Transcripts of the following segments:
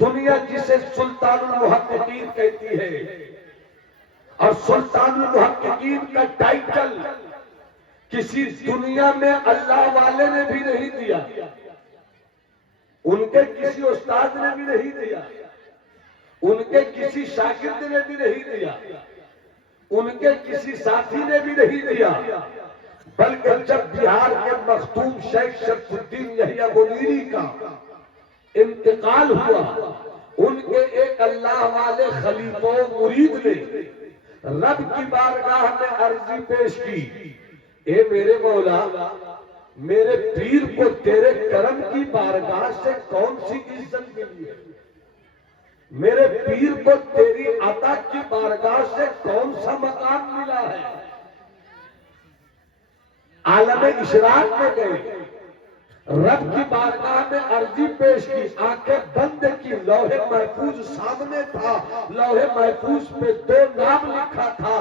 دنیا جسے سلطان المحققین کہتی ہے، اور سلطان المحققین کا ٹائٹل کسی دنیا میں اللہ والے نے بھی نہیں دیا، ان کے کسی استاد نے بھی نہیں دیا، ان کے کسی شاگرد نے بھی نہیں دیا، ان کے کسی ساتھی نے بھی نہیں دیا، بلکہ جب بہار کے مختوم شیخ شرف الدین یحییٰ منیری کا انتقال ہوا، ان کے ایک اللہ والے خلیفہ و مرید نے رب کی بارگاہ میں عرضی پیش کی، اے میرے مولا، میرے پیر کو تیرے کرم کی بارگاہ سے کون سی عزت ملی ہے؟ میرے پیر کو تیری عطا کی بارگاہ سے کون سا مقام ملا ہے؟ عالم اشراق میں گئے، رب کی بارگاہ میں عرضی پیش کی، آنکھیں بند کی، لوح محفوظ سامنے تھا، لوح محفوظ پہ دو نام لکھا تھا،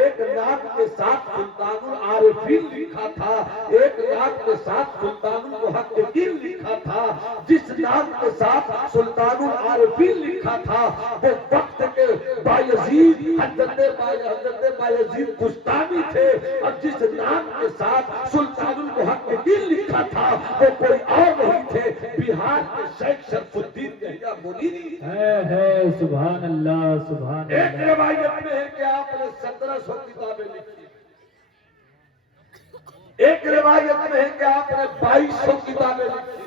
ایک نام کے ساتھ سلطان العارفین لکھا تھا، ایک نام کے ساتھ سلطان المحققین لکھا تھا۔ جس نام کے ساتھ سلطان العارفین لکھا تھا وہ وقت کے بایزید حضرت بایزید بستانی تھے، اور جس نام کے ساتھ سلطان المحققین لکھا تھا وہ کوئی اور نہیں تھے، بہار کے شیخ شرف الدین یحییٰ منیری ہے سبحان اللہ سبحان اللہ۔ ایک روایت میں ہے کہ آپ نے 1700 کتابیں لکھی، ایک روایت میں ہے کہ آپ نے 2200 کتابیں لکھی،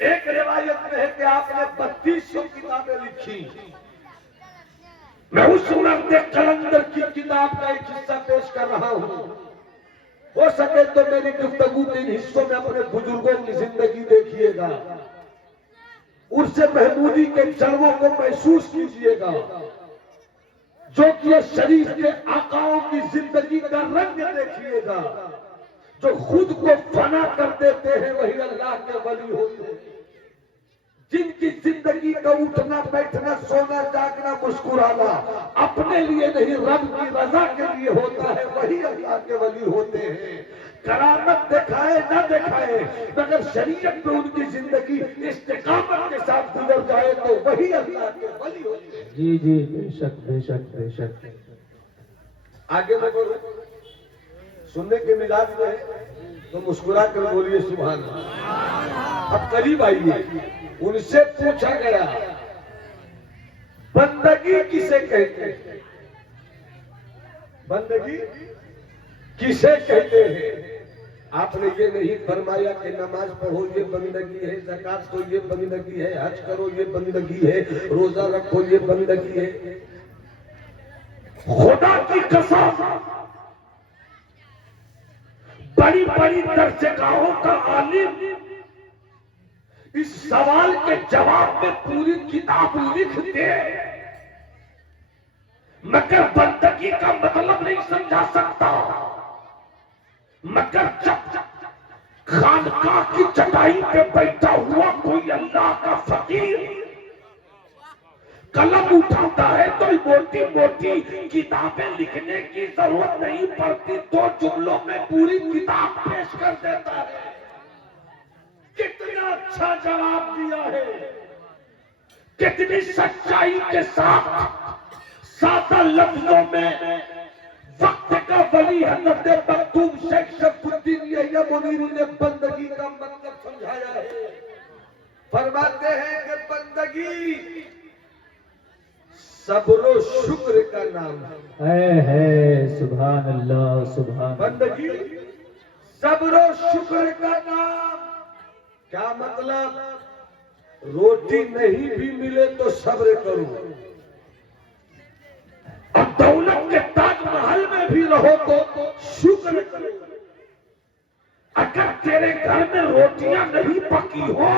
ایک روایت میں ہے کہ آپ نے 3200 کتابیں لکھی۔ میں اس مرد قلندر کی کتاب کا ایک حصہ پیش کر رہا ہوں، ہو سکے تو میری گفتگو کے ان حصوں میں اپنے بزرگوں کی زندگی دیکھیے گا، عرس محمودی کے جلووں کو محسوس کیجیے گا، جو کہ شریف کے آقاؤں کی زندگی کا رنگ دیکھیے گا، جو خود کو فنا کر دیتے ہیں وہی اللہ کے ولی ہوتے ہیں، جن کی زندگی کا اٹھنا بیٹھنا سونا جاگنا مسکرانا اپنے لیے نہیں رب کی رضا کے لیے ہوتا ہے وہی اللہ کے ولی ہوتے ہیں۔ کرامت دکھائے نہ دکھائے مگر شریعت میں ان کی زندگی استقامت کے ساتھ گزر جائے تو وہی اللہ کے ولی ہوتے ہیں۔ جی جی بے شک بے شک بے شک۔ آگے میں بولوں، سننے کے مزاج میں تو مسکرا کر بولیے سبحان اللہ۔ اب قریب آئیے، ان سے پوچھا گیا بندگی کسے کہتے ہیں؟ بندگی کسے کہتے ہیں؟ آپ نے یہ نہیں فرمایا کہ نماز پڑھو یہ بندگی ہے، زکات دو یہ بندگی ہے، حج کرو یہ بندگی ہے، روزہ رکھو یہ بندگی ہے۔ خدا کی قسم بڑی بڑی درجگاہوں کا عالم اس سوال کے جواب میں پوری کتاب لکھ دے مگر بندگی کا مطلب نہیں سمجھا سکتا، مگر جب خانقاہ کی چٹائی پہ بیٹھا ہوا کوئی اللہ کا فقیر قلم اٹھاتا ہے تو موٹی موٹی کتابیں لکھنے کی ضرورت نہیں پڑتی، دو جملوں میں پوری کتاب پیش کر دیتا ہے۔ کتنا اچھا جواب دیا ہے، کتنی سچائی کے ساتھ سادہ لفظوں میں وقت کا ولی حضرت مختوم شیخ شرف الدین یحییٰ منیری نے بندگی کا مطلب سمجھایا ہے۔ فرماتے ہیں کہ بندگی صبر و شکر کا نام ہے سبحان اللہ سبحان اللہ۔ بندگی صبر و شکر کا نام، کیا مطلب؟ روٹی نہیں بھی ملے تو صبر کرو، اور دولت کے تاج محل میں بھی رہو تو شکر کرو۔ اگر تیرے گھر میں روٹیاں نہیں پکی ہو،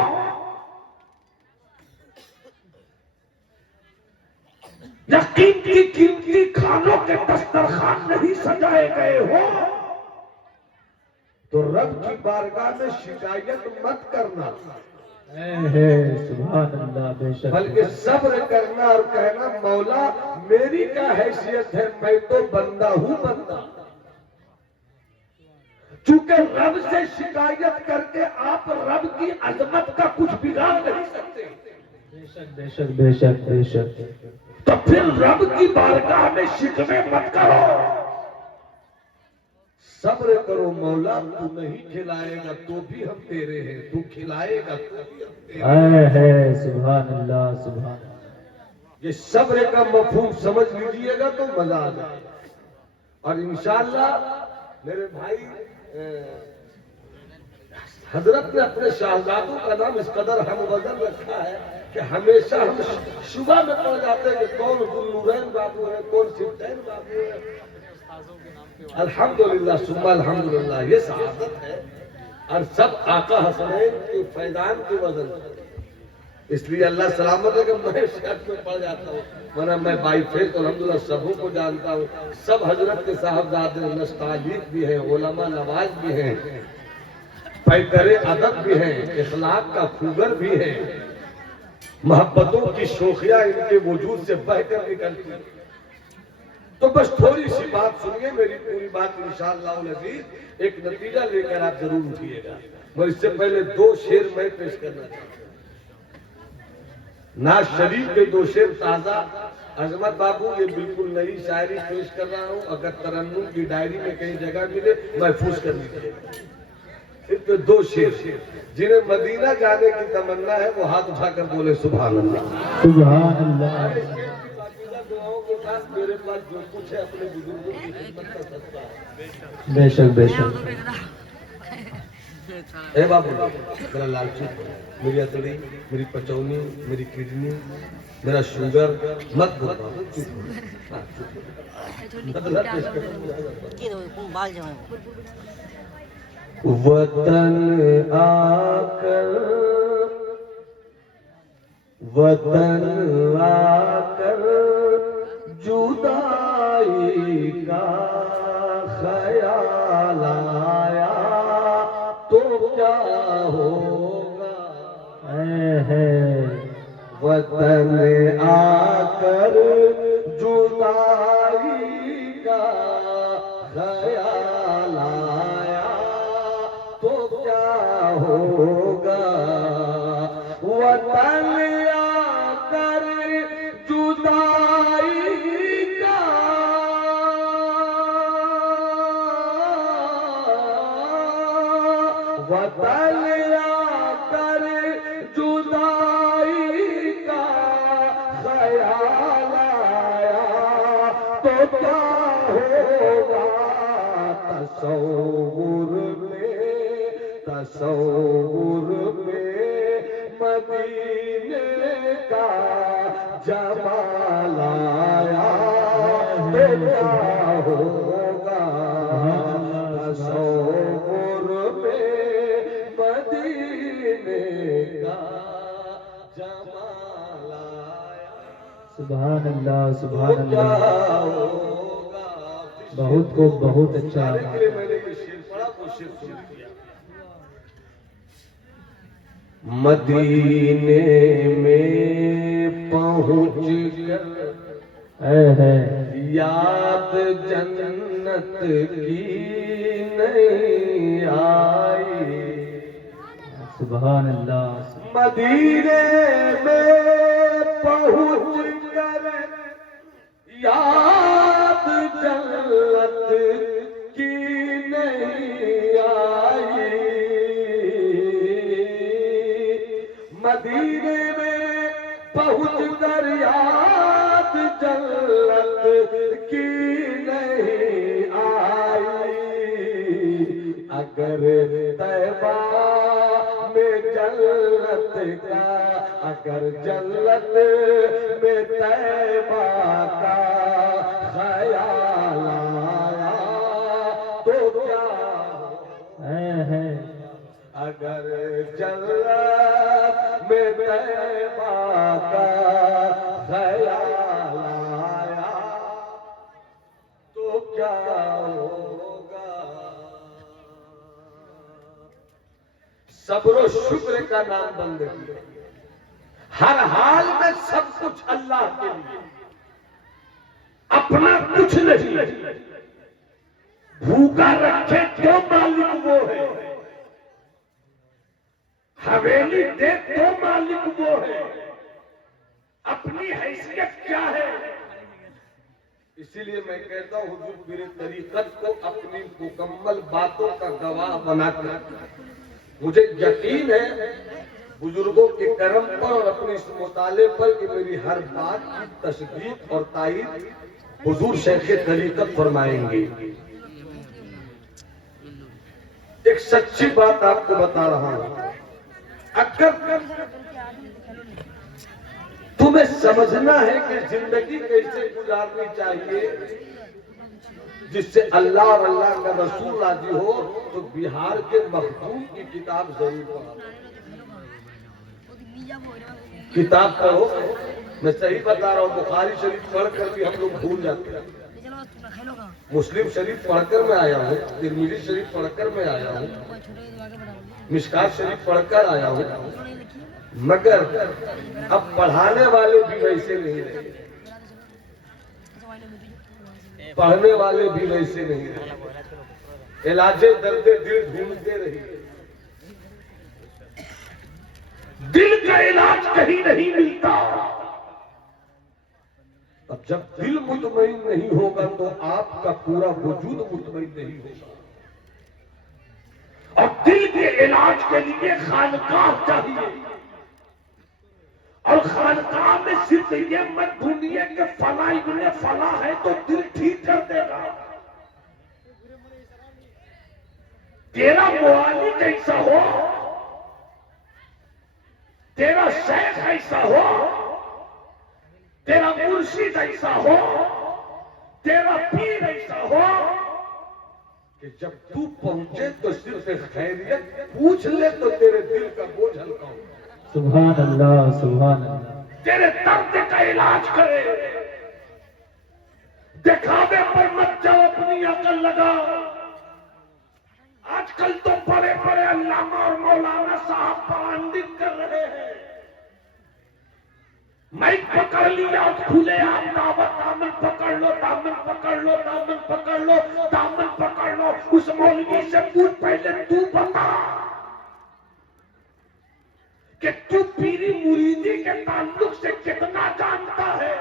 یا قیمتی کھانوں کے دسترخوان نہیں سجائے گئے ہو تو رب کی بارگاہ میں شکایت مت کرنا، ہے سبحان اللہ بے شک۔ بلکہ صبر کرنا اور کہنا مولا میری کیا حیثیت ہے، میں تو بندہ ہوں بندہ۔ چونکہ رب سے شکایت کر کے آپ رب کی عظمت کا کچھ بگاڑ نہیں سکتے۔ بے شک بے شک بے شک. تو پھر رب کی بارگاہ میں شکوے مت کرو، صبر کرو. مولا تو نہیں کھلائے گا تو بھی ہم تیرے ہیں، تو کھلائے گا تو بھی ہم تیرے ہیں. ہے سبحان اللہ سبحان اللہ. یہ صبر کا مفہوم سمجھ لیجئے گا تو مزہ آ جائے گا. اور انشاءاللہ میرے بھائی حضرت نے اپنے شہزادوں کا نام اس قدر ہم وزن رکھا ہے کہ ہمیشہ ہم شبہ میں پڑ جاتے ہیں کہ کون ذوالنورین بابو ہے، کون سبطین بابو ہے. الحمدللہ ثم الحمدللہ یہ سعادت ہے، اور سب آقا حسنین کے فیضان کی وزن. اس لیے اللہ سلامت ہے کہ میں شک میں پڑ جاتا ہوں، ورنہ میں بائی فیس الحمدللہ سبوں کو جانتا ہوں. سب حضرت کے صاحبزادے نستعلیق بھی ہیں، علماء نواز بھی ہیں، پیکر ادب بھی ہیں، اخلاق کا خوگر بھی ہے، محبتوں کی شوخیاں ان کے وجود سے بہہ کر نکلتی ہیں. تو بس تھوڑی سی بات سنیے، میری پوری بات انشاءاللہ العزیز ایک نتیجہ لے کر آپ ضرور اٹھیے گا. اور اس سے پہلے 2 شعر میں پیش کرنا چاہتا ہوں. ناز شریف کے 2 شعر تازہ. عظمت بابو یہ بالکل نئی شاعری پیش کر رہا ہوں، اگر ترنم کی ڈائری میں کہیں جگہ ملے محفوظ کر لیجیے. صرف 2 شعر، جنہیں مدینہ جانے کی تمنا ہے وہ ہاتھ اٹھا کر بولے سبحان اللہ. سبحان اللہ. دعاؤں کے ساتھ میرے پاس جو کچھ ہے اپنے بزرگوں کی خدمت کا صدقہ ہے. بے شک بے شک. اے بابو میرا لال چوک، میری اتڑی، میری پچونی، میری کڈنی، میرا شوگر مت بول بابو، چپ ہو. وطن آ کر، وطن آ کر جدائی کا خیال آیا تو کیا ہوگا. ہے وطن آ کر جدائی کا خیال آیا تو کیا ہوگا. وطن آ کر جدائی کا وطن آ کر جدائی کا خیال آیا تو کیا ہوگا. تصور میں مدینے کا جمال آیا تو کیا ہوگا. تصور میں مدینے کا جمال آیا سبحان اللہ سبحان تو کیا اللہ. ہوگا. بہت کو بہت اچھا. میں نے یہ شعر پڑھا وہ شعر سن لیا. مدینے میں پہنچ کر ہے یاد جنت کی نہیں آئی. سبحان اللہ. مدینے میں پہنچ کر یاد جنت کی نہیں آئی. مدینے میں پہنچ کر یاد جنت کی نہیں آئی. اگر طیبہ میں جنت کا، اگر جنت میں طیبہ کا خیال آیا تو کیا. ہے اگر جنت میں طیبہ کا خیال آیا تو کیا ہوگا. صبر و شکر کا نام بندگی. ہر حال میں سب کچھ اللہ کے لیے، اپنا کچھ نہیں. بھوکا رکھے تو مالک وہ ہے، حویلی دے تو مالک وہ ہے. اپنی حیثیت کیا ہے. اسی لیے میں کہتا ہوں حضور پیر طریقت کو اپنی مکمل باتوں کا گواہ بنا کر مجھے یقین ہے بزرگوں کے کرم پر اور اپنے اس مطالعے پر کہ میری ہر بات کی تصدیق اور تائید حضور شیخ طریقت فرمائیں گے. ایک سچی بات آپ کو بتا رہا ہوں. اگر تمہیں سمجھنا ہے کہ زندگی کیسے گزارنی چاہیے جس سے اللہ اور اللہ کا رسول راضی ہو تو بہار کے مخدوم کی کتاب ضرور پڑھو. کتاب پڑھو. میں صحیح بتا رہا ہوں. بخاری شریف پڑھ کر بھی ہم لوگ بھول جاتے ہیں. مسلم شریف پڑھ کر میں آیا ہوں. ترمذی شریف پڑھ کر میں آیا ہوں. مشکات شریف پڑھ کر آیا ہوں. مگر اب پڑھانے والے بھی ویسے نہیں رہے, پڑھنے والے بھی ویسے نہیں رہے. علاج درد دل ڈھونڈتے رہیے. دل کا علاج کہیں نہیں ملتا. اب جب دل مطمئن نہیں ہوگا تو آپ کا پورا وجود مطمئن نہیں ہوگا. اور دل کے علاج کے لیے خانقاہ چاہیے. اور خانقاہ میں صرف یہ مت ڈھونڈیے کہ فلاں ابن فلاں ہے تو دل ٹھیک کر دے گا. تیرا معالج ایسا ہو, تیرا شیخ ایسا ہو, تیرا مرشد ایسا ہو, تیرا پیر ایسا ہو کہ جب تو پہنچے تو صرف خیریت پوچھ لے تو تیرے دل کا بوجھ ہلکا ہو. سبحان اللہ سبحان اللہ. تیرے درد کا علاج کرے. دکھاوے پر مت جاؤ, اپنی عقل لگا. آج کل تو بڑے بڑے علامہ اور مولانا صاحب پرانڈت کر رہے ہیں. مائک پکڑ لیا اور کھلے آپ دعوت, دامن پکڑ لو, دامن پکڑ لو, دامن پکڑ لو, دامن پکڑ لو. اس مولوی سے پوچھ پہلے تو بتا کہ تو پیری مریدی کے تعلق سے کتنا جانتا ہے.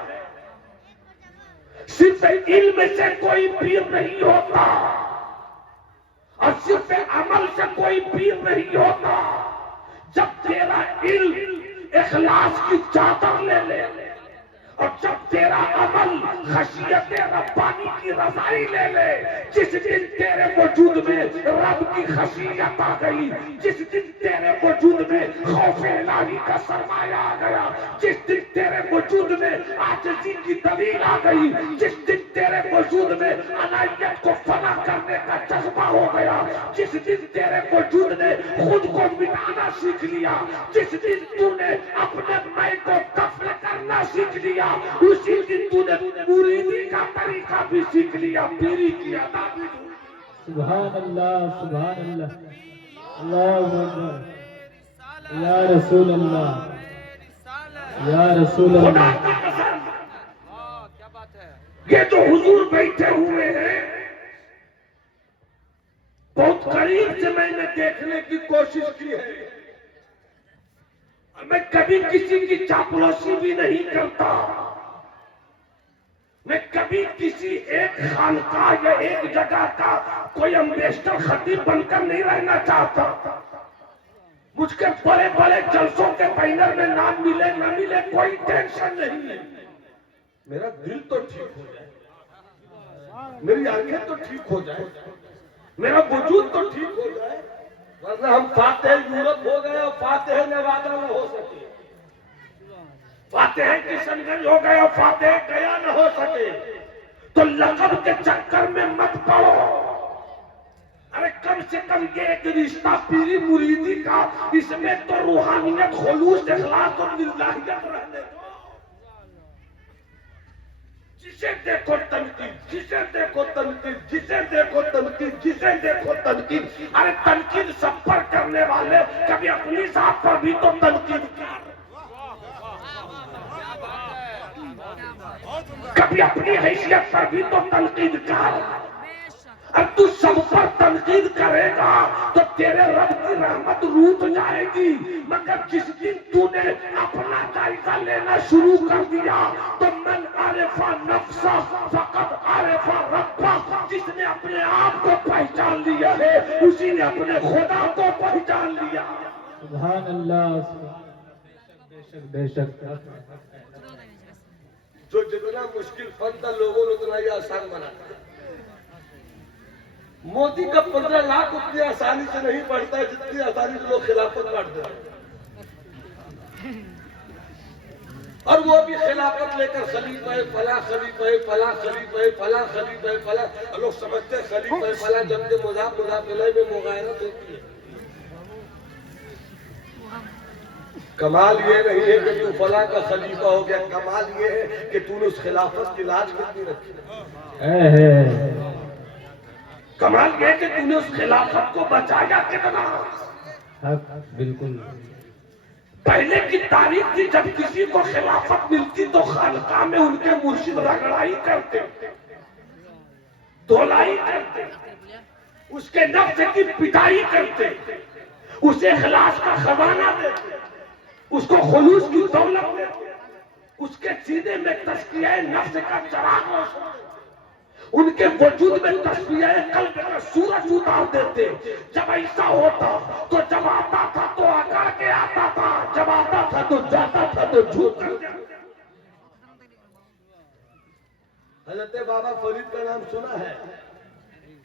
صرف علم سے کوئی پیر نہیں ہوتا اور صرف عمل سے کوئی پیر نہیں ہوتا. جب تیرا علم اخلاص کی چادر لے لے اور جب تیرا عمل خشیت ربانی کی رضائی لے لے, جس دن تیرے وجود میں رب کی خشیت آ گئی, جس دن تیرے وجود میں خوف الہی کا سرمایہ آ گیا, جس دن تیرے وجود میں عاجزی کی دلیل آ گئی, جس دن تیرے وجود میں انائیت کو فنا کرنے کا جذبہ ہو گیا, جس دن تیرے وجود نے خود کو مٹانا سیکھ لیا, جس دن تو نے اپنے میں کو دفن کرنا سیکھ لیا, اسی دن تو نے مریدی کا طریقہ بھی سیکھ لیا, پیری کی ادا بھی. سبحان اللہ سبحان اللہ. اللہ اکبر. یا رسول اللہ یا رسول خدا اللہ. کی قسم یہ جو حضور بیٹھے ہوئے ہیں بہت قریب سے میں نے دیکھنے کی کوشش کی ہے. میں کبھی کسی کی چاپلوسی بھی نہیں کرتا. میں کبھی کسی ایک خانقاہ یا ایک جگہ کا کوئی امبیسڈر خطیب بن کر نہیں رہنا چاہتا. مجھ کے بڑے بڑے جلسوں کے بینر میں نام ملے نہ ملے کوئی ٹینشن نہیں ہے. میرا دل تو ٹھیک ہو جائے, میری آنکھیں تو ٹھیک ہو جائے, میرا وجود تو ٹھیک ہو جائے, ورنہ ہم فاتح یورپ ہو گئے اور فاتح نوادہ نہ ہو سکے, فاتح کشن گنج ہو گئے اور فاتح گیا نہ ہو سکے. تو لقب کے چکر میں مت پڑو. ارے کم سے کم یہ ایک رشتہ پیری مریدی کا, اس میں تو روحانیت, خلوص, اخلاص اور للہیت رہنے دو. جسے دیکھو تنقید, جسے دیکھو تنقید, جسے دیکھو تنقید, جسے دیکھو تنقید. ارے تنقید سب پر کرنے والے, کبھی اپنی ذات پر بھی تو تنقید کر, کبھی اپنی حیثیت پر بھی تو تنقید کر. اب تو سب پر تنقید کرے گا تو تیرے رب کی رحمت روٹ جائے گی، مگر جس دن تو نے اپنا جائزہ لینا شروع کر دیا تو من عرف نفسہ فقط عرف ربہ، جس نے اپنے آپ کو پہچان لیا ہے اسی نے اپنے خدا کو پہچان لیا۔ سبحان اللہ، بے شک بے شک۔ جو جتنا مشکل فن تھا لوگوں نے اتنا ہی آسان بنا دیا۔ مودی کا 15 لاکھ اتنی آسانی سے نہیں پڑھتا ہے جتنی آسانی سے لوگ خلافت پڑھتے ہیں، اور وہ بھی خلافت لے کر خلیفہ فلاں خلیفہ فلاں خلیفہ فلاں خلیفہ فلاں، لوگ سمجھتے ہیں خلیفہ فلاں جب کہ مضاف الیہ میں مغایرت ہوتی ہے۔ کمال یہ نہیں ہے کہ تو فلاں کا خلیفہ ہو گیا، کمال یہ ہے کہ تو نے اس خلافت کی لاج کتنی رکھی۔ کمال یہ ہے کہ تو نے اس خلافت کو بچایا کتنا۔ حق بالکل۔ پہلے کی تاریخ تھی جب کسی کو خلافت ملتی تو خانقاہ میں ان کے مرشد رگڑائی کرتے، دھولائی کرتے، اس کے نفس کی پٹائی کرتے، اسے اخلاص کا خزانہ دیتے، اس کو خلوص کی دولت دیتے، اس کے سینے میں تزکیہ نفس کا چراغ روشن، ان کے وجود میں تزکیہ قلب کا سورج اتار دیتے۔ جب ایسا ہوتا تو جب آتا تھا تو اکڑ کے آتا تھا، جب آتا تھا تو جاتا تھا تو جھوٹ کر جاتا۔ حضرت بابا فرید کا نام سنا ہے؟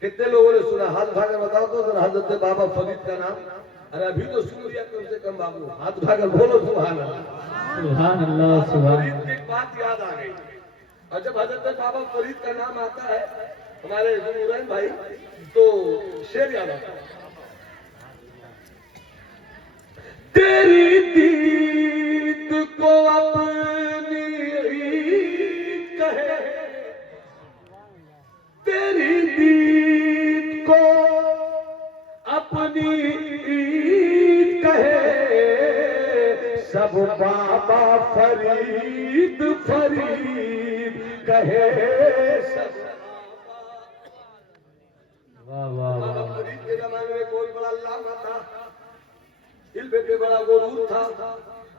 کتنے لوگوں نے سنا؟ ہاتھ اٹھا کر بتاؤ تو ذرا حضرت بابا فرید کا نام۔ ارے ابھی تو سن لیا کم سے کم بابو، ہاتھ اٹھا کر بولو سبحان اللہ۔ سبحان اللہ سبحان فرید کی ایک بات یاد آ گئی، اور جب حضرت بابا فرید کا نام آتا ہے ہمارے نورین بھائی تو شعر یاد آتا ہے۔ تیری دید کو اپنی عید کہے، تیری دید کو اپنی عید کہے، سب بابا فرید فرید کہے، سب واہ واہ بابا واہ۔ فرید کے زمانے میں کوئی بڑا علامہ تھا، علم پہ بڑا غرور تھا،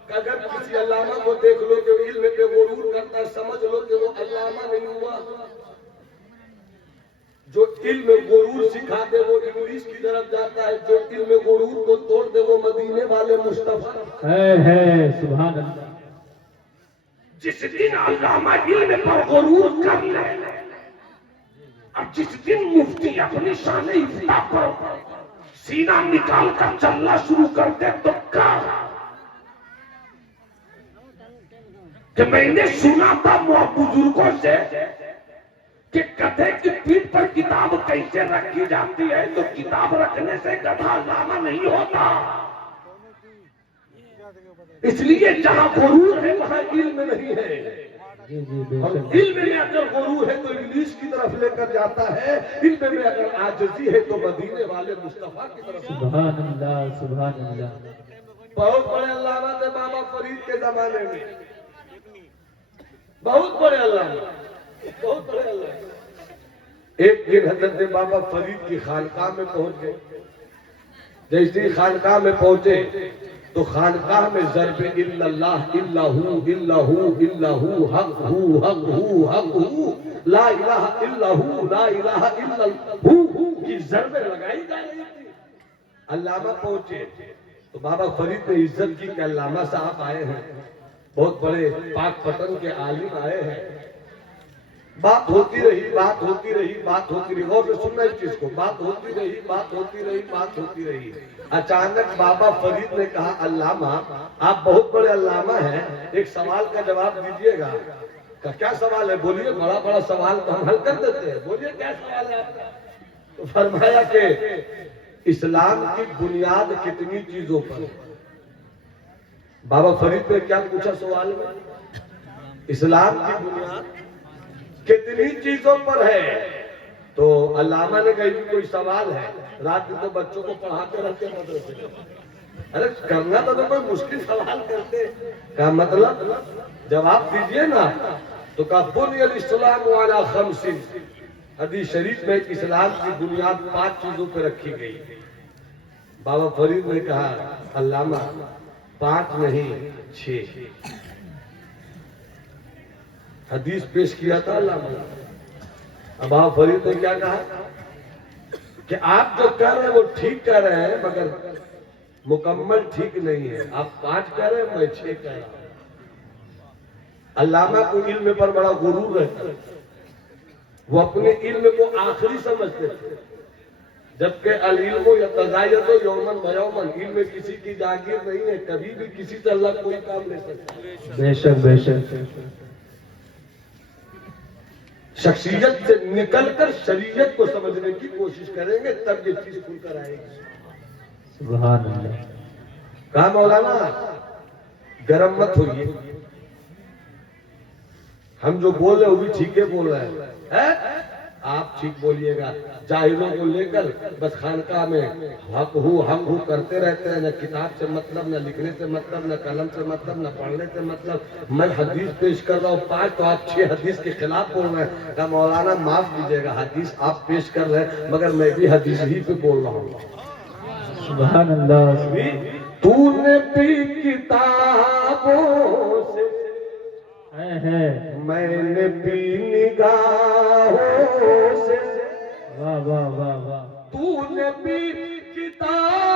کہ اگر کسی علامہ کو دیکھ لو کہ علم پہ غرور کرتا ہے سمجھ لو کہ وہ علامہ نہیں ہوا۔ جو علم غرور سکھا دے وہ انگلش کی طرف جاتا ہے، جو علم غرور کو توڑ دے وہ مدینے والے مصطفیٰ۔ ہے سبحان اللہ۔ جس دن علامہ علم پر غرور کر لے اور جس دن مفتی اپنی شان افتاء پر سینہ نکال کر چلنا شروع کر دے تو کیا کہ میں نے سنا تھا بزرگوں سے کہ گدھے کی پیٹھ پر کتاب کیسے رکھی جاتی ہے، تو کتاب رکھنے سے گدھا علامہ نہیں ہوتا۔ اس لیے جہاں غرور ہے وہاں علم نہیں ہے، جی جی بے اور شک۔ علم میں اگر غرور ہے تو انگلش کی طرف لے کر جاتا ہے، علم میں اگر عاجزی ہے تو مدینے والے مصطفیٰ کی طرف۔ سبحان اللہ سبحان اللہ۔ بہت بڑے علامہ تھے بابا فرید کے زمانے میں، بہت بڑے علامہ، بہت بڑے علامہ۔ ایک دن حضرت بابا فرید کی خانقاہ میں پہنچ گئے، جیسے خانقاہ میں پہنچے تو خانقاہ میں ضرب الا اللہ الا ہو الا ہو الا ہو حق ہو حق ہو حق ہو لا الہ الا ہو لا الہ الا ہو کی ضربیں لگائی جا رہی تھی۔ علامہ پہنچے تو بابا فرید نے عزت کی کہ علامہ صاحب آئے ہیں، بہت بڑے پاک پٹن کے عالم آئے ہیں۔ بات ہوتی رہی بات ہوتی رہی بات ہوتی رہی، غور سے سننا اس چیز کو، بات ہوتی رہی بات ہوتی رہی بات ہوتی رہی۔ اچانک بابا فرید نے کہا علامہ آپ بہت بڑے علامہ ہیں، ایک سوال کا جواب دیجئے گا۔ کہا کیا سوال ہے؟ بولیے، بڑا بڑا سوال تو ہم حل کر دیتے ہیں، بولیے کیا سوال ہے آپ کا؟ تو فرمایا کہ اسلام کی بنیاد کتنی چیزوں پر؟ بابا فرید نے کیا پوچھا سوال میں؟ اسلام کی بنیاد کتنی چیزوں پر ہے؟ تو علامہ نے کہا کوئی سوال ہے؟ رات میں تو بچوں کو پڑھاتے رہتے مدرسے میں، ارے کرنا تو کوئی مشکل سوال کرتے، کہا مطلب جواب دیجئے نا۔ تو کہا بنی الاسلام علی خمس، حدیث شریف میں اسلام کی بنیاد 5 چیزوں پہ رکھی گئی. بابا فرید نے کہا علامہ 5 نہیں 6 حدیث پیش کیا تھا علامہ. اب بابا فرید نے کیا کہا کہ آپ جو کہہ رہے ہیں وہ ٹھیک کہہ رہے ہیں مگر مکمل ٹھیک نہیں ہے. آپ 5 کہہ رہے ہیں میں 6 کہہ رہا ہوں. علامہ کو علم پر بڑا غرور رہتا ہے. وہ اپنے علم کو آخری سمجھتے تھے جبکہ العلم یتزاید یومن بیومن. علم کسی کی جاگیر نہیں ہے, کبھی بھی کسی سے اللہ کوئی کام لے سکتا ہے. بے شک بے شک. شخصیت سے نکل کر شریعت کو سمجھنے کی کوشش کریں گے تب یہ چیز کھل کر آئے گی. سبحان اللہ. کہا مولانا گرم مت ہوئیے, ہم جو بول رہے ہیں وہ بھی ٹھیک ہے بول رہے ہیں. آپ ٹھیک بولیے گا. جاہلوں کو لے کر بس خانقاہ میں حق ہو کرتے رہتے ہیں. نہ کتاب سے مطلب, نہ لکھنے سے مطلب, نہ قلم سے مطلب, نہ پڑھنے سے مطلب. میں حدیث پیش کر رہا ہوں 5 تو آپ 6 حدیث کے خلاف بول رہے ہیں. کہا مولانا معاف کیجیے گا, حدیث آپ پیش کر رہے ہیں مگر میں بھی حدیث ہی پہ بول رہا ہوں. سبحان اللہ. تو نے بھی کتابوں سے میں نے بھی نگاہوں سے. واہ واہ واہ واہ. تو نے بھی کتاب